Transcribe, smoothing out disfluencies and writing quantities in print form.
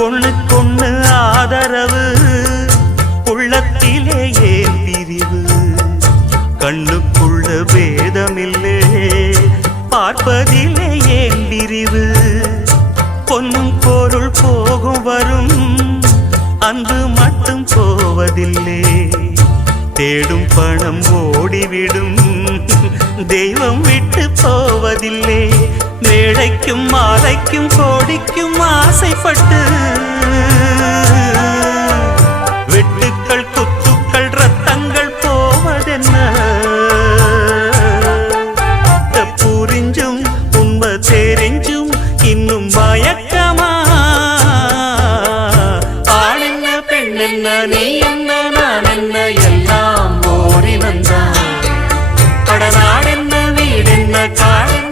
ஒண்ணுக்கொண்ணு ஆதரவு உள்ளத்திலே ஏன் பிரிவு கண்ணுக்குள்ள பேதமில்லே பார்ப்பதிலே ஏன் பிரிவு பொன்னும் பொருள் போகும் வரும் அன்பு மட்டும் போவதில்லை தேடும் பணம் ஓடிவிடும் தெய்வம் விட்டு போவதில்லை மேடைக்கும் மாலைக்கும் கோடிக்கும் ஆசைப்பட்டு வெட்டுக்கள் குத்துக்கள் ரத்தங்கள் போவதென்ன புரிஞ்சும் உண்மை தெரிஞ்சும் இன்னும் மயக்கமா ஆண் என்ன பெண் என்ன நீ என்ன நான் என்ன எல்லாம் ஓடி வந்தான் கடநாடென்ன வீடென்ன காடென்ன